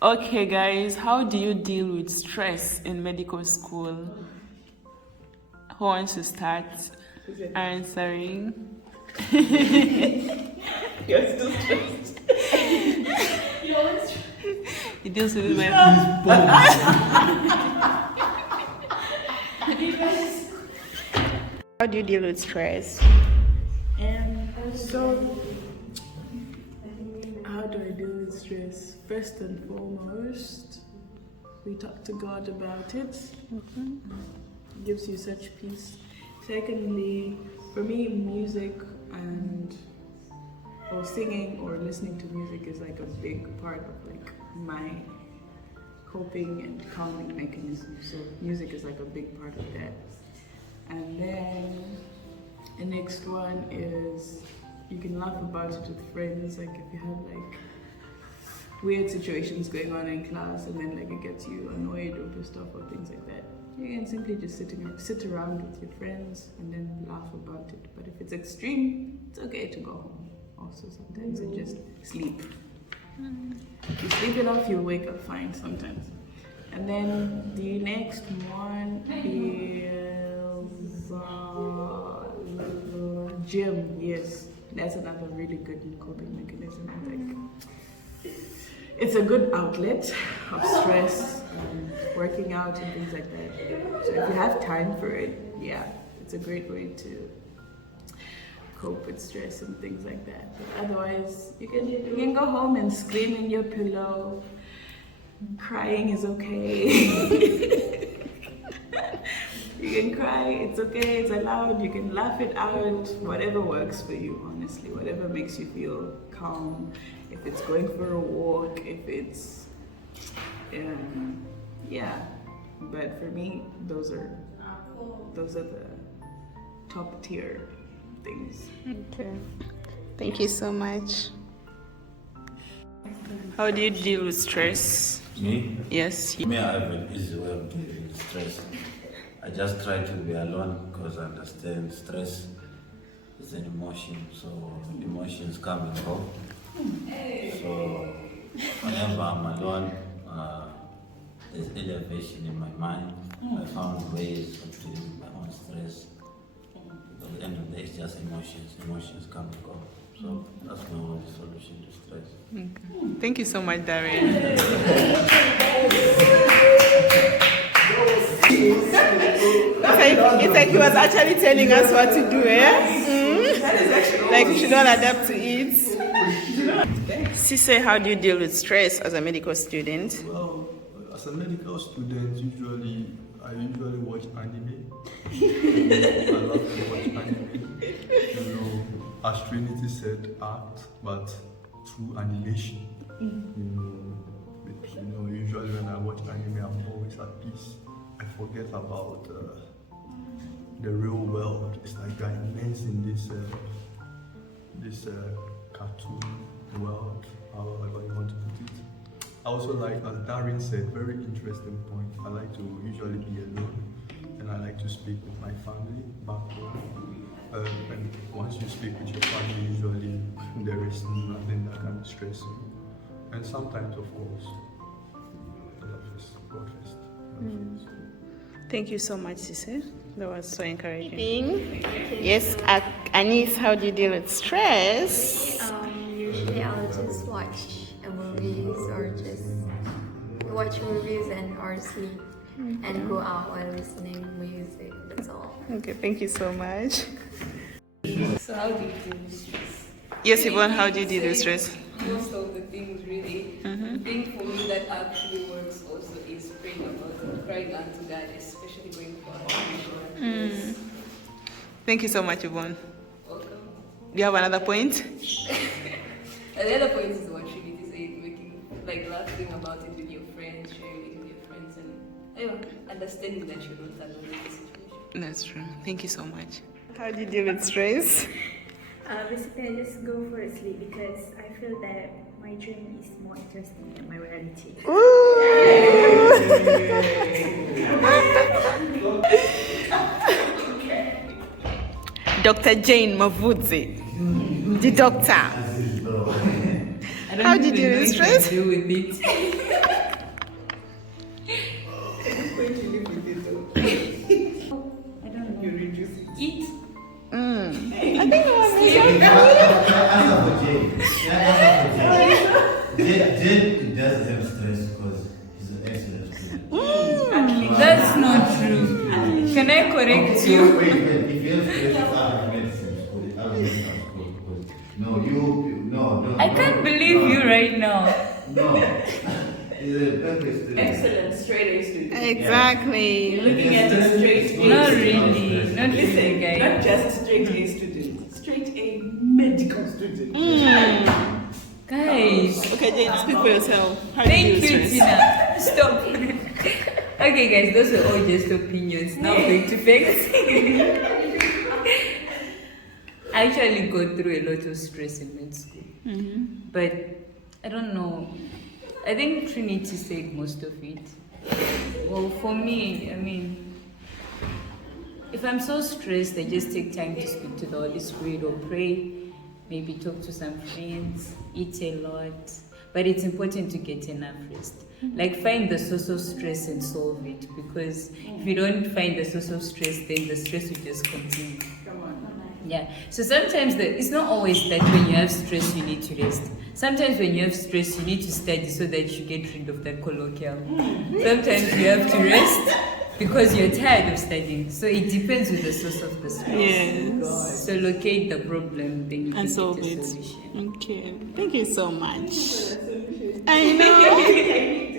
Okay, guys, how do you deal with stress in medical school? Who wants to start answering? You're still stressed. He deals with it well. How do you deal with stress? So, how do I deal with stress? First and foremost, we talk to God about it. Gives you such peace. Secondly, for me, music or singing or listening to music is like a big part of like my coping and calming mechanism. So music is like a big part of that. And then the next one is you can laugh about it with friends. Like if you have like weird situations going on in class and then like it gets you annoyed or pissed off or things like that, you can simply just sit around with your friends and then laugh about it. But if it's extreme, it's okay to go home also sometimes and just sleep. You sleep it off, you wake up fine sometimes. And then the next one is gym. Yes, that's another really good coping mechanism. I think it's a good outlet of stress and working out and things like that. So if you have time for it, yeah, it's a great way to cope with stress and things like that. But otherwise, you can go home and scream in your pillow. Crying is okay. You can cry, it's okay, it's allowed, you can laugh it out, whatever works for you, honestly, whatever makes you feel calm. If it's going for a walk, if it's, yeah. But for me, those are the top tier things. Okay. Thank you so much. How do you deal with stress? Me? Yes. Me, I have an easy way of dealing with stress. I just try to be alone because I understand stress is an emotion, so emotions come and go. So whenever I'm alone, there's elevation in my mind. I found ways of dealing with my own stress. At the end of the day, it's just emotions come and go. So that's my only solution to stress. Okay. Thank you so much, Darian. It's like he was actually telling us what to do, Like we should all adapt to it. Sise, how do you deal with stress as a medical student? Well, as a medical student, I usually watch anime. I love to watch anime. As Trinity said, art, but through animation. Usually when I watch anime, I'm always at peace. I forget about the real world. It's like I'm immersed in this cartoon world, however you want to put it. I also like, as Darren said, very interesting point. I like to usually be alone, and I like to speak with my family back home. And once you speak with your family, usually there is nothing that can stress you. And sometimes, of course, God first. Thank you so much, Sise. That was so encouraging. Yes, Anis, how do you deal with stress? Usually I'll just watch movies or just watch movies and or sleep and go out while listening music. That's all. Okay, thank you so much. So how do you deal with stress? Yes, Yvonne, how do you deal with stress? Most of the things really. The thing for me that actually works also is praying about it, crying out to God, especially going for audition. Thank you so much, Yvonne. Welcome. Do you have another point? And the other point is what Trinity said, making laughing about it with your friends, sharing it with your friends, and understanding that you're not alone in the situation. That's true. Thank you so much. How do you deal with stress? Basically, I just go for a sleep because I feel that my dream is more interesting than my reality. Dr. Jane Mavudzi, the doctor. And How did you deal with stress? Deal with it. When you live with it, though, I don't know. you reduce it. Eat. I think it was Jane does have stress because he's an excellent student. That's not true. Can I correct you? Wait, if you have stress, you have medicine school. I will medicine school. No, no. I can't believe you right now. No. He's a perfect student. Excellent, straight A student. exactly. Looking at a straight A Not student. really. Not really, guys. Not just straight A student, straight A medical student. Guys. Okay, Jane, speak for yourself. How do Thank you you, deal with stress? Tina. Stop. Okay, guys, those were all just opinions. Now back to facts. I actually go through a lot of stress in med school. But I don't know. I think Trinity said most of it. Well, for me, I mean, if I'm so stressed, I just take time to speak to the Holy Spirit or pray, maybe talk to some friends, eat a lot. But it's important to get enough rest. Like, find the source of stress and solve it. Because if you don't find the source of stress, then the stress will just continue. Come on. Yeah. So sometimes it's not always that when you have stress you need to rest. Sometimes when you have stress you need to study so that you get rid of that colloquial. Sometimes you have to rest because you're tired of studying. So it depends with the source of the stress. Yes. So locate the problem, then you can And get solve a it. solution. Okay. Thank you so much. I know.